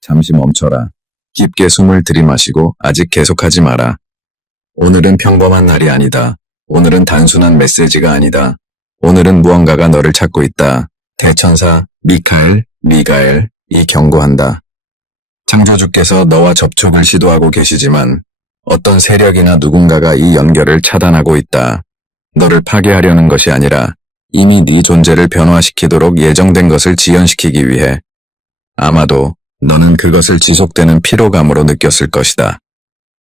잠시 멈춰라. 깊게 숨을 들이마시고 아직 계속하지 마라. 오늘은 평범한 날이 아니다. 오늘은 단순한 메시지가 아니다. 오늘은 무언가가 너를 찾고 있다. 대천사 미가엘이 경고한다. 창조주께서 너와 접촉을 시도하고 계시지만 어떤 세력이나 누군가가 이 연결을 차단하고 있다. 너를 파괴하려는 것이 아니라 이미 네 존재를 변화시키도록 예정된 것을 지연시키기 위해. 아마도 너는 그것을 지속되는 피로감으로 느꼈을 것이다.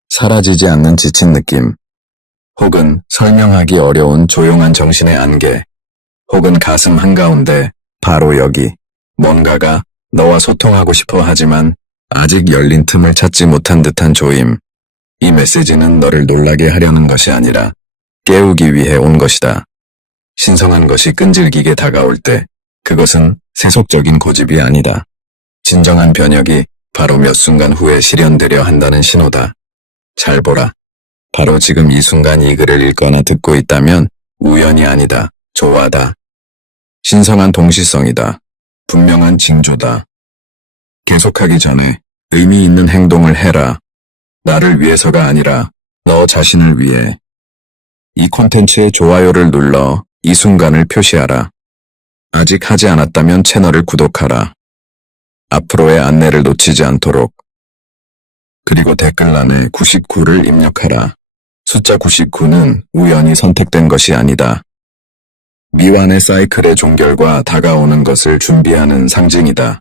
사라지지 않는 지친 느낌, 혹은 설명하기 어려운 조용한 정신의 안개, 혹은 가슴 한가운데 바로 여기 뭔가가 너와 소통하고 싶어 하지만 아직 열린 틈을 찾지 못한 듯한 조임. 이 메시지는 너를 놀라게 하려는 것이 아니라 깨우기 위해 온 것이다. 신성한 것이 끈질기게 다가올 때 그것은 세속적인 고집이 아니다. 진정한 변혁이 바로 몇 순간 후에 실현되려 한다는 신호다. 잘 보라. 바로 지금 이 순간 이 글을 읽거나 듣고 있다면 우연이 아니다. 조화다. 신성한 동시성이다. 분명한 징조다. 계속하기 전에 의미 있는 행동을 해라. 나를 위해서가 아니라 너 자신을 위해. 이 콘텐츠의 좋아요를 눌러 이 순간을 표시하라. 아직 하지 않았다면 채널을 구독하라. 앞으로의 안내를 놓치지 않도록. 그리고 댓글란에 99를 입력하라. 숫자 99는 우연히 선택된 것이 아니다. 미완의 사이클의 종결과 다가오는 것을 준비하는 상징이다.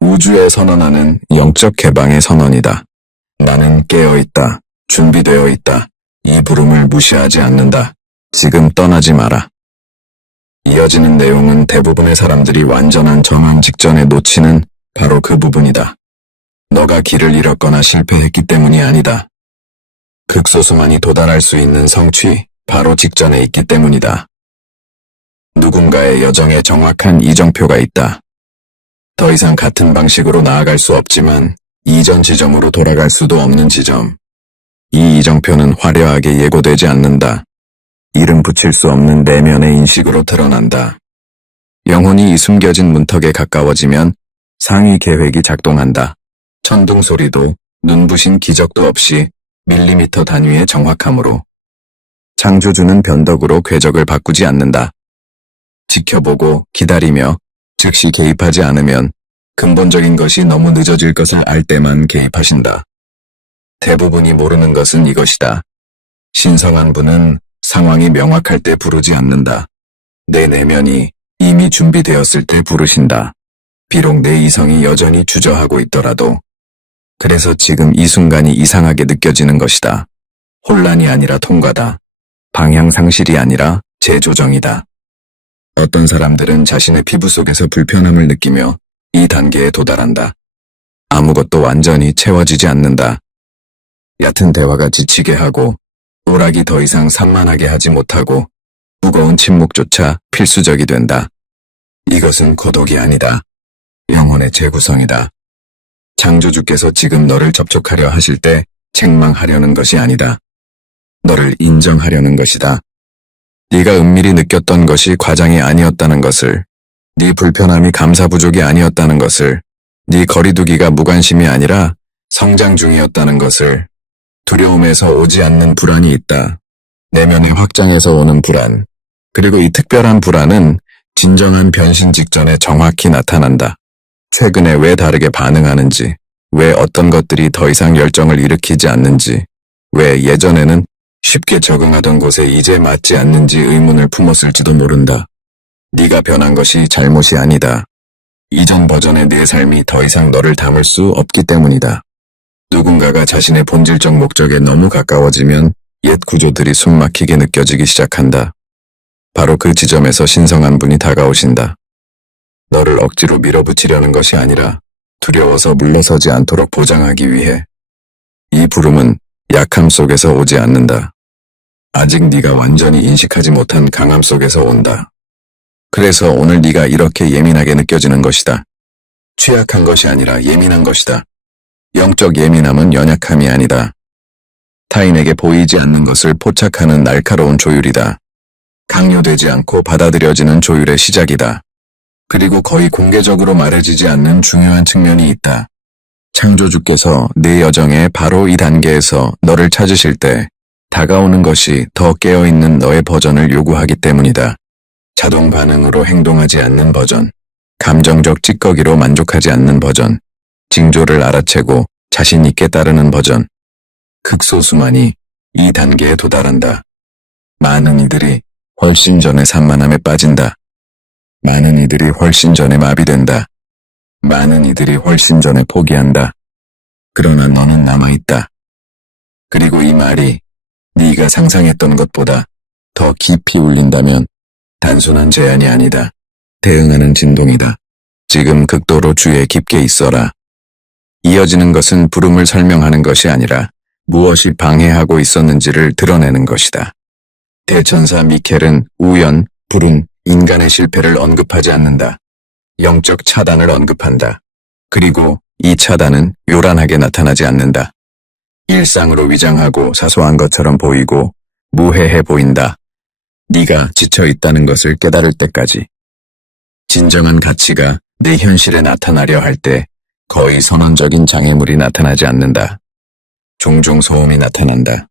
우주에 선언하는 영적 개방의 선언이다. 나는 깨어있다. 준비되어 있다. 이 부름을 무시하지 않는다. 지금 떠나지 마라. 이어지는 내용은 대부분의 사람들이 완전한 정황 직전에 놓치는 바로 그 부분이다. 너가 길을 잃었거나 실패했기 때문이 아니다. 극소수만이 도달할 수 있는 성취 바로 직전에 있기 때문이다. 누군가의 여정에 정확한 이정표가 있다. 더 이상 같은 방식으로 나아갈 수 없지만 이전 지점으로 돌아갈 수도 없는 지점. 이 이정표는 화려하게 예고되지 않는다. 이름 붙일 수 없는 내면의 인식으로 드러난다. 영혼이 이 숨겨진 문턱에 가까워지면 상위 계획이 작동한다. 천둥 소리도 눈부신 기적도 없이 밀리미터 단위의 정확함으로. 창조주는 변덕으로 궤적을 바꾸지 않는다. 지켜보고 기다리며 즉시 개입하지 않으면 근본적인 것이 너무 늦어질 것을 알 때만 개입하신다. 대부분이 모르는 것은 이것이다. 신성한 분은 상황이 명확할 때 부르지 않는다. 내 내면이 이미 준비되었을 때 부르신다. 비록 내 이성이 여전히 주저하고 있더라도. 그래서 지금 이 순간이 이상하게 느껴지는 것이다. 혼란이 아니라 통과다. 방향 상실이 아니라 재조정이다. 어떤 사람들은 자신의 피부 속에서 불편함을 느끼며 이 단계에 도달한다. 아무것도 완전히 채워지지 않는다. 얕은 대화가 지치게 하고 오락이 더 이상 산만하게 하지 못하고 무거운 침묵조차 필수적이 된다. 이것은 고독이 아니다. 영혼의 재구성이다. 창조주께서 지금 너를 접촉하려 하실 때 책망하려는 것이 아니다. 너를 인정하려는 것이다. 네가 은밀히 느꼈던 것이 과장이 아니었다는 것을, 네 불편함이 감사 부족이 아니었다는 것을, 네 거리두기가 무관심이 아니라 성장 중이었다는 것을, 두려움에서 오지 않는 불안이 있다. 내면의 확장에서 오는 불안. 그리고 이 특별한 불안은 진정한 변신 직전에 정확히 나타난다. 최근에 왜 다르게 반응하는지, 왜 어떤 것들이 더 이상 열정을 일으키지 않는지, 왜 예전에는 쉽게 적응하던 곳에 이제 맞지 않는지 의문을 품었을지도 모른다. 네가 변한 것이 잘못이 아니다. 이전 버전의 내 삶이 더 이상 너를 담을 수 없기 때문이다. 누군가가 자신의 본질적 목적에 너무 가까워지면 옛 구조들이 숨막히게 느껴지기 시작한다. 바로 그 지점에서 신성한 분이 다가오신다. 너를 억지로 밀어붙이려는 것이 아니라 두려워서 물러서지 않도록 보장하기 위해. 이 부름은 약함 속에서 오지 않는다. 아직 네가 완전히 인식하지 못한 강함 속에서 온다. 그래서 오늘 네가 이렇게 예민하게 느껴지는 것이다. 취약한 것이 아니라 예민한 것이다. 영적 예민함은 연약함이 아니다. 타인에게 보이지 않는 것을 포착하는 날카로운 조율이다. 강요되지 않고 받아들여지는 조율의 시작이다. 그리고 거의 공개적으로 말해지지 않는 중요한 측면이 있다. 창조주께서 네 여정의 바로 이 단계에서 너를 찾으실 때 다가오는 것이 더 깨어있는 너의 버전을 요구하기 때문이다. 자동 반응으로 행동하지 않는 버전, 감정적 찌꺼기로 만족하지 않는 버전, 징조를 알아채고 자신 있게 따르는 버전. 극소수만이 이 단계에 도달한다. 많은 이들이 훨씬 전에 산만함에 빠진다. 많은 이들이 훨씬 전에 마비된다. 많은 이들이 훨씬 전에 포기한다. 그러나 너는 남아있다. 그리고 이 말이 네가 상상했던 것보다 더 깊이 울린다면 단순한 제안이 아니다. 대응하는 진동이다. 지금 극도로 주의에 깊게 있어라. 이어지는 것은 부름을 설명하는 것이 아니라 무엇이 방해하고 있었는지를 드러내는 것이다. 대천사 미켈은 우연, 불운, 인간의 실패를 언급하지 않는다. 영적 차단을 언급한다. 그리고 이 차단은 요란하게 나타나지 않는다. 일상으로 위장하고 사소한 것처럼 보이고 무해해 보인다. 네가 지쳐 있다는 것을 깨달을 때까지. 진정한 가치가 내 현실에 나타나려 할 때 거의 선언적인 장애물이 나타나지 않는다. 종종 소음이 나타난다.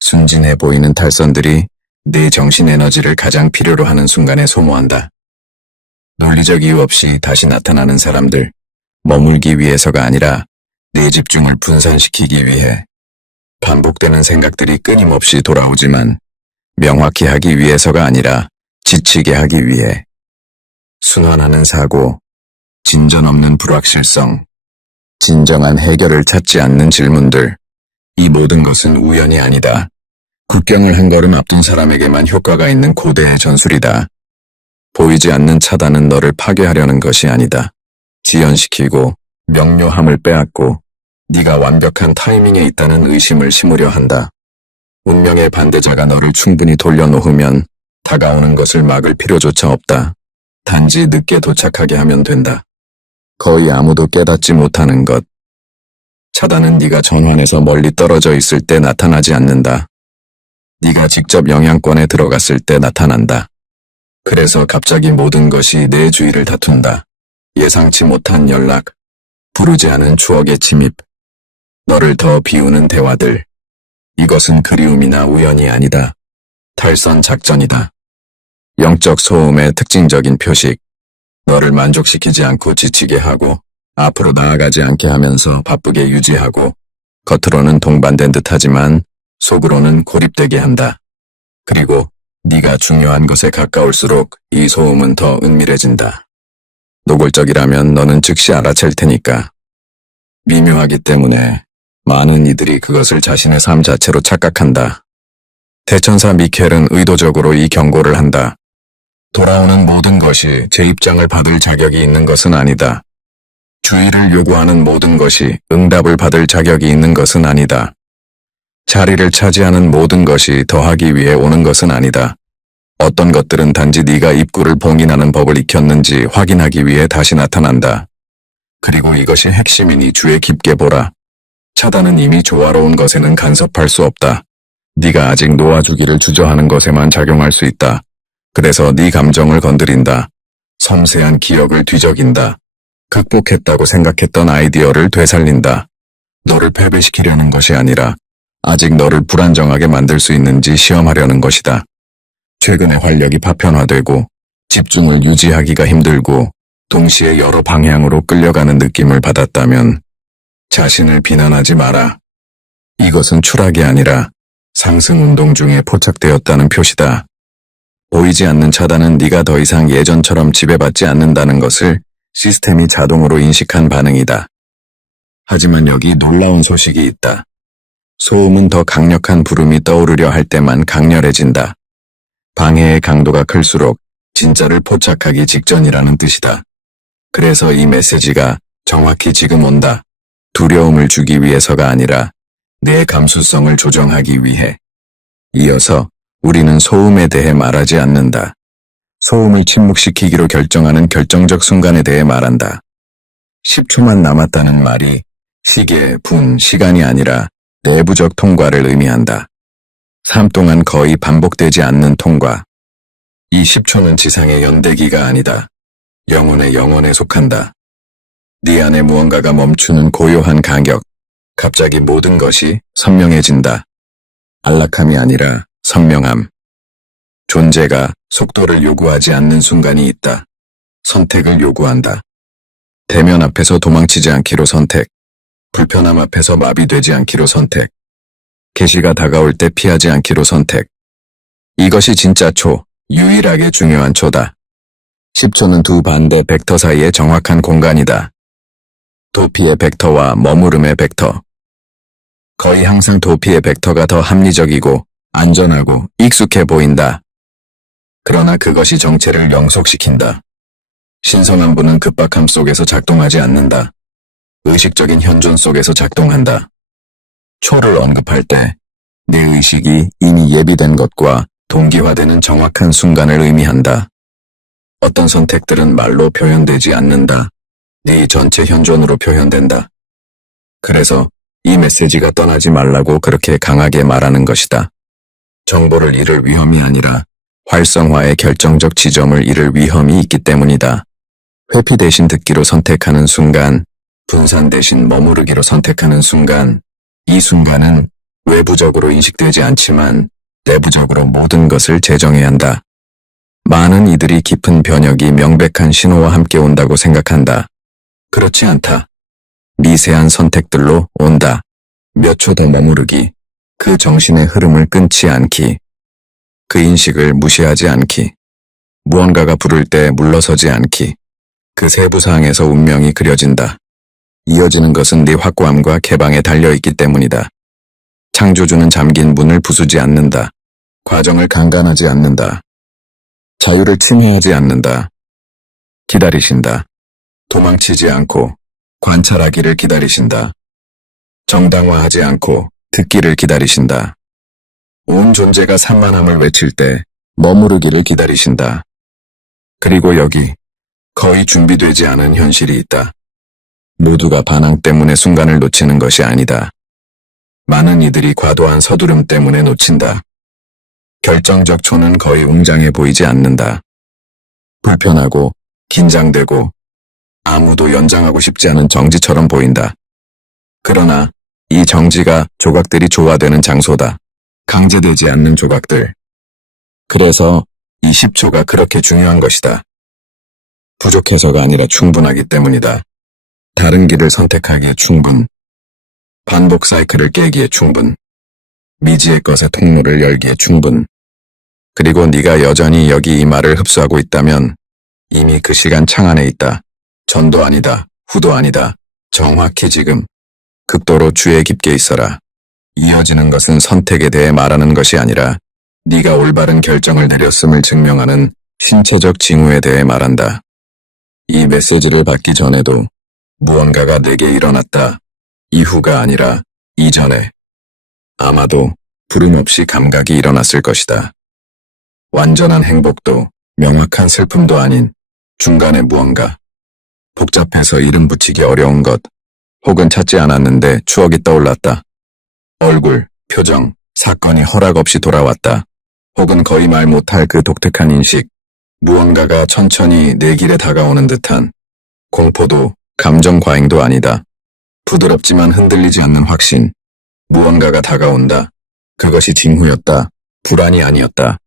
순진해 보이는 탈선들이 내 정신 에너지를 가장 필요로 하는 순간에 소모한다. 논리적 이유 없이 다시 나타나는 사람들, 머물기 위해서가 아니라 내 집중을 분산시키기 위해. 반복되는 생각들이 끊임없이 돌아오지만 명확히 하기 위해서가 아니라 지치게 하기 위해. 순환하는 사고, 진전 없는 불확실성, 진정한 해결을 찾지 않는 질문들. 이 모든 것은 우연이 아니다. 국경을 한 걸음 앞둔 사람에게만 효과가 있는 고대의 전술이다. 보이지 않는 차단은 너를 파괴하려는 것이 아니다. 지연시키고 명료함을 빼앗고 네가 완벽한 타이밍에 있다는 의심을 심으려 한다. 운명의 반대자가 너를 충분히 돌려놓으면 다가오는 것을 막을 필요조차 없다. 단지 늦게 도착하게 하면 된다. 거의 아무도 깨닫지 못하는 것. 차단은 네가 전환에서 멀리 떨어져 있을 때 나타나지 않는다. 네가 직접 영향권에 들어갔을 때 나타난다. 그래서 갑자기 모든 것이 내 주위를 다툰다. 예상치 못한 연락, 부르지 않은 추억의 침입, 너를 더 비우는 대화들. 이것은 그리움이나 우연이 아니다. 탈선 작전이다. 영적 소음의 특징적인 표식. 너를 만족시키지 않고 지치게 하고 앞으로 나아가지 않게 하면서 바쁘게 유지하고 겉으로는 동반된 듯하지만 속으로는 고립되게 한다. 그리고 네가 중요한 것에 가까울수록 이 소음은 더 은밀해진다. 노골적이라면 너는 즉시 알아챌 테니까. 미묘하기 때문에 많은 이들이 그것을 자신의 삶 자체로 착각한다. 대천사 미켈은 의도적으로 이 경고를 한다. 돌아오는 모든 것이 제 입장을 받을 자격이 있는 것은 아니다. 주의를 요구하는 모든 것이 응답을 받을 자격이 있는 것은 아니다. 자리를 차지하는 모든 것이 더하기 위해 오는 것은 아니다. 어떤 것들은 단지 네가 입구를 봉인하는 법을 익혔는지 확인하기 위해 다시 나타난다. 그리고 이것이 핵심이니 주의 깊게 보라. 차단은 이미 조화로운 것에는 간섭할 수 없다. 네가 아직 놓아주기를 주저하는 것에만 작용할 수 있다. 그래서 네 감정을 건드린다. 섬세한 기억을 뒤적인다. 극복했다고 생각했던 아이디어를 되살린다. 너를 패배시키려는 것이 아니라 아직 너를 불안정하게 만들 수 있는지 시험하려는 것이다. 최근에 활력이 파편화되고 집중을 유지하기가 힘들고 동시에 여러 방향으로 끌려가는 느낌을 받았다면 자신을 비난하지 마라. 이것은 추락이 아니라 상승 운동 중에 포착되었다는 표시다. 보이지 않는 차단은 네가 더 이상 예전처럼 지배받지 않는다는 것을 시스템이 자동으로 인식한 반응이다. 하지만 여기 놀라운 소식이 있다. 소음은 더 강력한 부름이 떠오르려 할 때만 강렬해진다. 방해의 강도가 클수록 진짜를 포착하기 직전이라는 뜻이다. 그래서 이 메시지가 정확히 지금 온다. 두려움을 주기 위해서가 아니라 내 감수성을 조정하기 위해. 이어서 우리는 소음에 대해 말하지 않는다. 소음을 침묵시키기로 결정하는 결정적 순간에 대해 말한다. 10초만 남았다는 말이 시계, 분, 시간이 아니라 내부적 통과를 의미한다. 삶 동안 거의 반복되지 않는 통과. 이 10초는 지상의 연대기가 아니다. 영혼의 영혼에 속한다. 네 안에 무언가가 멈추는 고요한 간격. 갑자기 모든 것이 선명해진다. 안락함이 아니라 선명함. 존재가 속도를 요구하지 않는 순간이 있다. 선택을 요구한다. 대면 앞에서 도망치지 않기로 선택. 불편함 앞에서 마비되지 않기로 선택. 계시가 다가올 때 피하지 않기로 선택. 이것이 진짜 초, 유일하게 중요한 초다. 10초는 두 반대 벡터 사이의 정확한 공간이다. 도피의 벡터와 머무름의 벡터. 거의 항상 도피의 벡터가 더 합리적이고 안전하고 익숙해 보인다. 그러나 그것이 정체를 영속시킨다. 신성한 분은 급박함 속에서 작동하지 않는다. 의식적인 현존 속에서 작동한다. 초를 언급할 때 내 의식이 이미 예비된 것과 동기화되는 정확한 순간을 의미한다. 어떤 선택들은 말로 표현되지 않는다. 네 전체 현존으로 표현된다. 그래서 이 메시지가 떠나지 말라고 그렇게 강하게 말하는 것이다. 정보를 잃을 위험이 아니라 활성화의 결정적 지점을 잃을 위험이 있기 때문이다. 회피 대신 듣기로 선택하는 순간, 분산 대신 머무르기로 선택하는 순간, 이 순간은 외부적으로 인식되지 않지만 내부적으로 모든 것을 재정해야 한다. 많은 이들이 깊은 변혁이 명백한 신호와 함께 온다고 생각한다. 그렇지 않다. 미세한 선택들로 온다. 몇 초 더 머무르기, 그 정신의 흐름을 끊지 않기, 그 인식을 무시하지 않기, 무언가가 부를 때 물러서지 않기, 그 세부사항에서 운명이 그려진다. 이어지는 것은 네 확고함과 개방에 달려있기 때문이다. 창조주는 잠긴 문을 부수지 않는다. 과정을 강간하지 않는다. 자유를 침해하지 않는다. 기다리신다. 도망치지 않고 관찰하기를 기다리신다. 정당화하지 않고 듣기를 기다리신다. 온 존재가 산만함을 외칠 때 머무르기를 기다리신다. 그리고 여기 거의 준비되지 않은 현실이 있다. 모두가 반항 때문에 순간을 놓치는 것이 아니다. 많은 이들이 과도한 서두름 때문에 놓친다. 결정적 초는 거의 웅장해 보이지 않는다. 불편하고 긴장되고 아무도 연장하고 싶지 않은 정지처럼 보인다. 그러나 이 정지가 조각들이 조화되는 장소다. 강제되지 않는 조각들. 그래서 이 10초가 그렇게 중요한 것이다. 부족해서가 아니라 충분하기 때문이다. 다른 길을 선택하기에 충분. 반복 사이클을 깨기에 충분. 미지의 것의 통로를 열기에 충분. 그리고 네가 여전히 여기 이 말을 흡수하고 있다면 이미 그 시간 창 안에 있다. 전도 아니다. 후도 아니다. 정확히 지금. 극도로 주의 깊게 있어라. 이어지는 것은 선택에 대해 말하는 것이 아니라 네가 올바른 결정을 내렸음을 증명하는 신체적 징후에 대해 말한다. 이 메시지를 받기 전에도 무언가가 내게 일어났다. 이후가 아니라 이전에. 아마도 부름 없이 감각이 일어났을 것이다. 완전한 행복도 명확한 슬픔도 아닌 중간에 무언가. 복잡해서 이름 붙이기 어려운 것. 혹은 찾지 않았는데 추억이 떠올랐다. 얼굴, 표정, 사건이 허락 없이 돌아왔다. 혹은 거의 말 못할 그 독특한 인식. 무언가가 천천히 내 길에 다가오는 듯한 공포도 감정 과잉도 아니다. 부드럽지만 흔들리지 않는 확신. 무언가가 다가온다. 그것이 징후였다. 불안이 아니었다.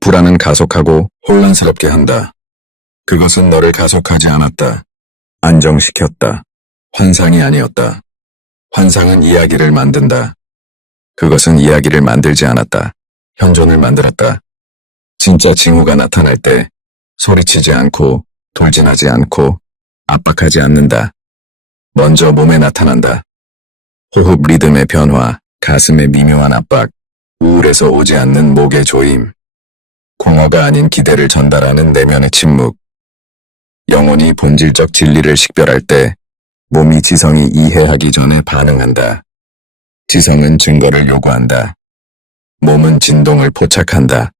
불안은 가속하고 혼란스럽게 한다. 그것은 너를 가속하지 않았다. 안정시켰다. 환상이 아니었다. 환상은 이야기를 만든다. 그것은 이야기를 만들지 않았다. 현존을 만들었다. 진짜 징후가 나타날 때 소리치지 않고 돌진하지 않고 압박하지 않는다. 먼저 몸에 나타난다. 호흡 리듬의 변화, 가슴의 미묘한 압박, 우울에서 오지 않는 목의 조임, 공허가 아닌 기대를 전달하는 내면의 침묵. 영혼이 본질적 진리를 식별할 때 몸이 지성이 이해하기 전에 반응한다. 지성은 증거를 요구한다. 몸은 진동을 포착한다.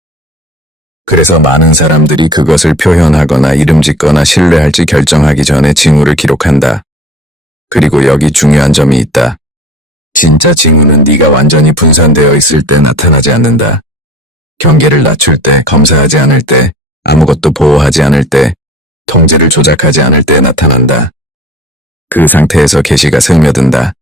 그래서 많은 사람들이 그것을 표현하거나 이름짓거나 신뢰할지 결정하기 전에 징후를 기록한다. 그리고 여기 중요한 점이 있다. 진짜 징후는 네가 완전히 분산되어 있을 때 나타나지 않는다. 경계를 낮출 때, 검사하지 않을 때, 아무것도 보호하지 않을 때, 통제를 조작하지 않을 때 나타난다. 그 상태에서 개시가 스며든다.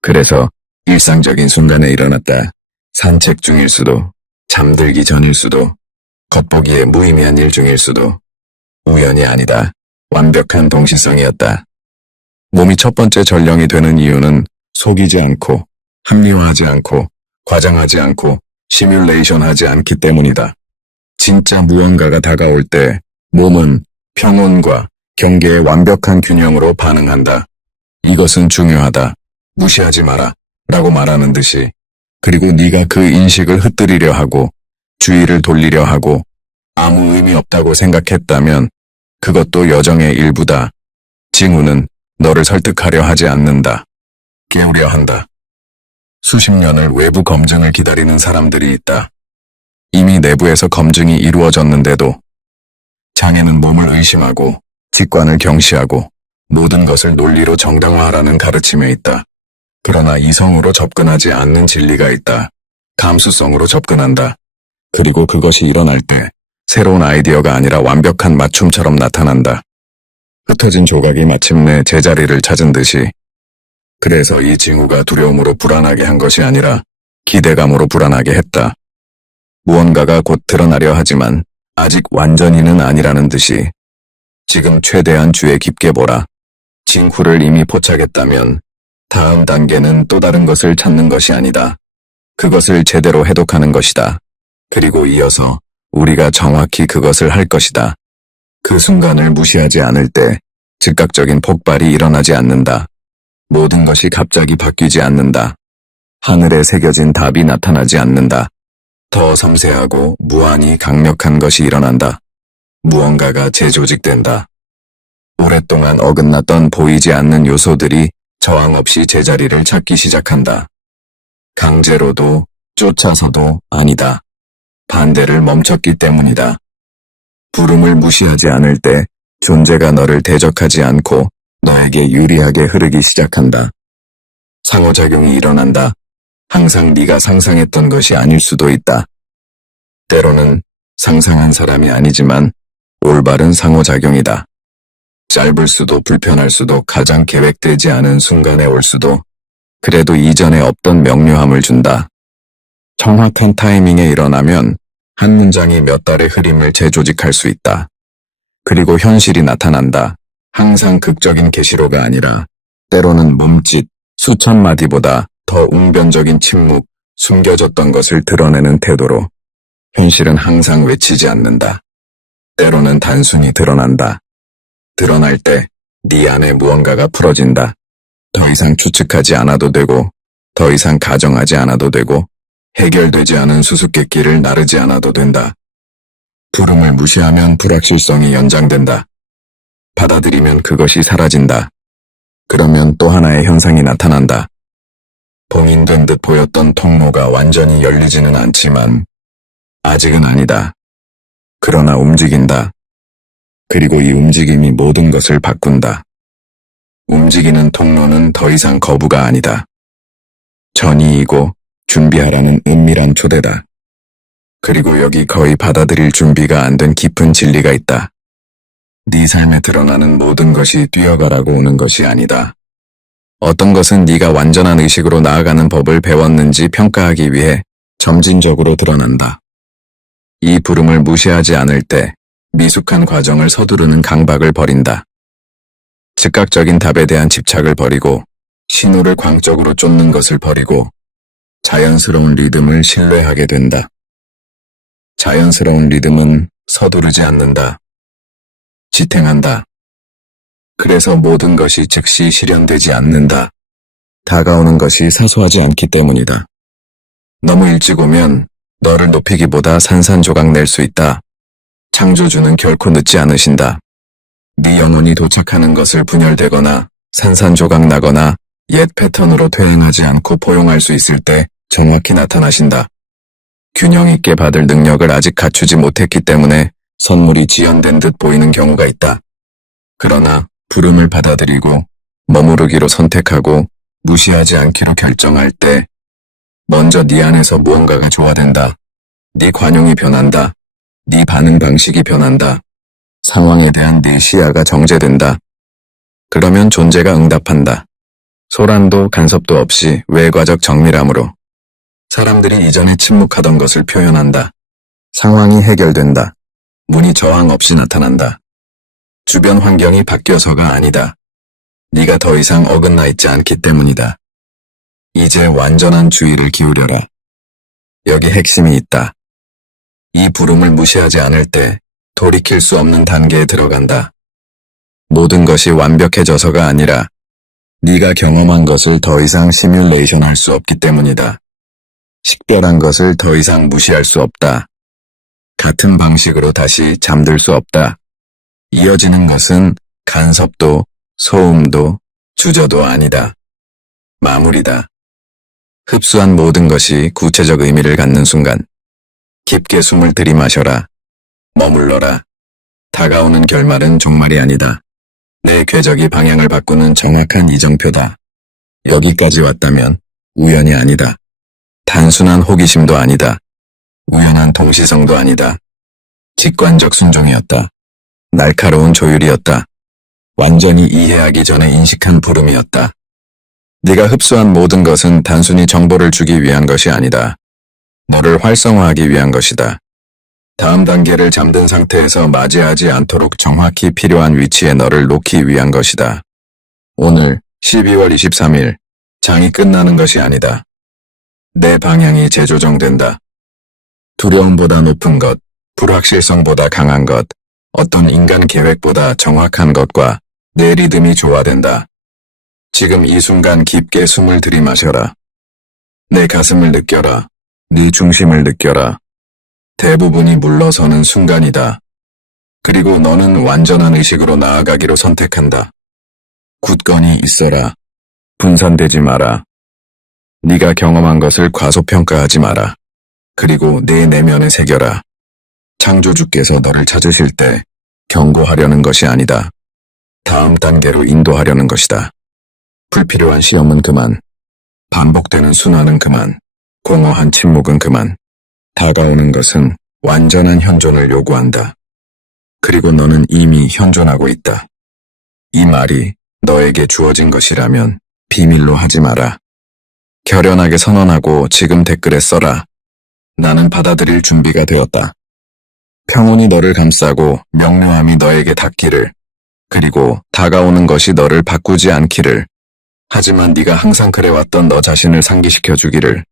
그래서 일상적인 순간에 일어났다. 산책 중일 수도, 잠들기 전일 수도, 겉보기에 무의미한 일 중일 수도, 우연이 아니다. 완벽한 동시성이었다. 몸이 첫 번째 전령이 되는 이유는 속이지 않고, 합리화하지 않고, 과장하지 않고, 시뮬레이션하지 않기 때문이다. 진짜 무언가가 다가올 때 몸은 평온과 경계의 완벽한 균형으로 반응한다. 이것은 중요하다. 무시하지 마라. 라고 말하는 듯이. 그리고 네가 그 인식을 흩뜨리려 하고 주의를 돌리려 하고 아무 의미 없다고 생각했다면 그것도 여정의 일부다. 징후는 너를 설득하려 하지 않는다. 깨우려 한다. 수십 년을 외부 검증을 기다리는 사람들이 있다. 이미 내부에서 검증이 이루어졌는데도 장애는 몸을 의심하고 직관을 경시하고 모든 것을 논리로 정당화하라는 가르침에 있다. 그러나 이성으로 접근하지 않는 진리가 있다. 감수성으로 접근한다. 그리고 그것이 일어날 때 새로운 아이디어가 아니라 완벽한 맞춤처럼 나타난다. 흩어진 조각이 마침내 제자리를 찾은 듯이. 그래서 이 징후가 두려움으로 불안하게 한 것이 아니라 기대감으로 불안하게 했다. 무언가가 곧 드러나려 하지만 아직 완전히는 아니라는 듯이. 지금 최대한 주의 깊게 보라. 징후를 이미 포착했다면 다음 단계는 또 다른 것을 찾는 것이 아니다. 그것을 제대로 해독하는 것이다. 그리고 이어서 우리가 정확히 그것을 할 것이다. 그 순간을 무시하지 않을 때 즉각적인 폭발이 일어나지 않는다. 모든 것이 갑자기 바뀌지 않는다. 하늘에 새겨진 답이 나타나지 않는다. 더 섬세하고 무한히 강력한 것이 일어난다. 무언가가 재조직된다. 오랫동안 어긋났던 보이지 않는 요소들이 저항 없이 제자리를 찾기 시작한다. 강제로도 쫓아서도 아니다. 반대를 멈췄기 때문이다. 부름을 무시하지 않을 때 존재가 너를 대적하지 않고 너에게 유리하게 흐르기 시작한다. 상호작용이 일어난다. 항상 네가 상상했던 것이 아닐 수도 있다. 때로는 상상한 사람이 아니지만 올바른 상호작용이다. 짧을 수도 불편할 수도 가장 계획되지 않은 순간에 올 수도 그래도 이전에 없던 명료함을 준다. 정확한 타이밍에 일어나면 한 문장이 몇 달의 흐림을 재조직할 수 있다. 그리고 현실이 나타난다. 항상 극적인 계시로가 아니라 때로는 몸짓, 수천 마디보다 더 웅변적인 침묵, 숨겨졌던 것을 드러내는 태도로. 현실은 항상 외치지 않는다. 때로는 단순히 드러난다. 드러날 때 네 안에 무언가가 풀어진다. 더 이상 추측하지 않아도 되고, 더 이상 가정하지 않아도 되고, 해결되지 않은 수수께끼를 나르지 않아도 된다. 부름을 무시하면 불확실성이 연장된다. 받아들이면 그것이 사라진다. 그러면 또 하나의 현상이 나타난다. 봉인된 듯 보였던 통로가 완전히 열리지는 않지만 아직은 아니다. 그러나 움직인다. 그리고 이 움직임이 모든 것을 바꾼다. 움직이는 통로는 더 이상 거부가 아니다. 전이이고 준비하라는 은밀한 초대다. 그리고 여기 거의 받아들일 준비가 안 된 깊은 진리가 있다. 네 삶에 드러나는 모든 것이 뛰어가라고 오는 것이 아니다. 어떤 것은 네가 완전한 의식으로 나아가는 법을 배웠는지 평가하기 위해 점진적으로 드러난다. 이 부름을 무시하지 않을 때 미숙한 과정을 서두르는 강박을 버린다. 즉각적인 답에 대한 집착을 버리고 신호를 광적으로 쫓는 것을 버리고 자연스러운 리듬을 신뢰하게 된다. 자연스러운 리듬은 서두르지 않는다. 지탱한다. 그래서 모든 것이 즉시 실현되지 않는다. 다가오는 것이 사소하지 않기 때문이다. 너무 일찍 오면 너를 높이기보다 산산조각 낼 수 있다. 창조주는 결코 늦지 않으신다. 네 영혼이 도착하는 것을 분열되거나 산산조각 나거나 옛 패턴으로 퇴행하지 않고 포용할 수 있을 때 정확히 나타나신다. 균형 있게 받을 능력을 아직 갖추지 못했기 때문에 선물이 지연된 듯 보이는 경우가 있다. 그러나 부름을 받아들이고 머무르기로 선택하고 무시하지 않기로 결정할 때 먼저 네 안에서 무언가가 조화된다. 네 관용이 변한다. 네 반응 방식이 변한다. 상황에 대한 네 시야가 정제된다. 그러면 존재가 응답한다. 소란도 간섭도 없이 외과적 정밀함으로. 사람들이 이전에 침묵하던 것을 표현한다. 상황이 해결된다. 문이 저항 없이 나타난다. 주변 환경이 바뀌어서가 아니다. 네가 더 이상 어긋나 있지 않기 때문이다. 이제 완전한 주의를 기울여라. 여기 핵심이 있다. 이 부름을 무시하지 않을 때 돌이킬 수 없는 단계에 들어간다. 모든 것이 완벽해져서가 아니라 네가 경험한 것을 더 이상 시뮬레이션할 수 없기 때문이다. 식별한 것을 더 이상 무시할 수 없다. 같은 방식으로 다시 잠들 수 없다. 이어지는 것은 간섭도, 소음도, 주저도 아니다. 마무리다. 흡수한 모든 것이 구체적 의미를 갖는 순간, 깊게 숨을 들이마셔라. 머물러라. 다가오는 결말은 종말이 아니다. 내 궤적이 방향을 바꾸는 정확한 이정표다. 여기까지 왔다면 우연이 아니다. 단순한 호기심도 아니다. 우연한 동시성도 아니다. 직관적 순종이었다. 날카로운 조율이었다. 완전히 이해하기 전에 인식한 부름이었다. 네가 흡수한 모든 것은 단순히 정보를 주기 위한 것이 아니다. 너를 활성화하기 위한 것이다. 다음 단계를 잠든 상태에서 맞이하지 않도록 정확히 필요한 위치에 너를 놓기 위한 것이다. 오늘 12월 23일, 장이 끝나는 것이 아니다. 내 방향이 재조정된다. 두려움보다 높은 것, 불확실성보다 강한 것, 어떤 인간 계획보다 정확한 것과 내 리듬이 조화된다. 지금 이 순간 깊게 숨을 들이마셔라. 내 가슴을 느껴라. 네 중심을 느껴라. 대부분이 물러서는 순간이다. 그리고 너는 완전한 의식으로 나아가기로 선택한다. 굳건히 있어라. 분산되지 마라. 네가 경험한 것을 과소평가하지 마라. 그리고 내 내면에 새겨라. 창조주께서 너를 찾으실 때 경고하려는 것이 아니다. 다음 단계로 인도하려는 것이다. 불필요한 시험은 그만. 반복되는 순환은 그만. 공허한 침묵은 그만. 다가오는 것은 완전한 현존을 요구한다. 그리고 너는 이미 현존하고 있다. 이 말이 너에게 주어진 것이라면 비밀로 하지 마라. 결연하게 선언하고 지금 댓글에 써라. 나는 받아들일 준비가 되었다. 평온이 너를 감싸고 명료함이 너에게 닿기를. 그리고 다가오는 것이 너를 바꾸지 않기를. 하지만 네가 항상 그래왔던 너 자신을 상기시켜 주기를.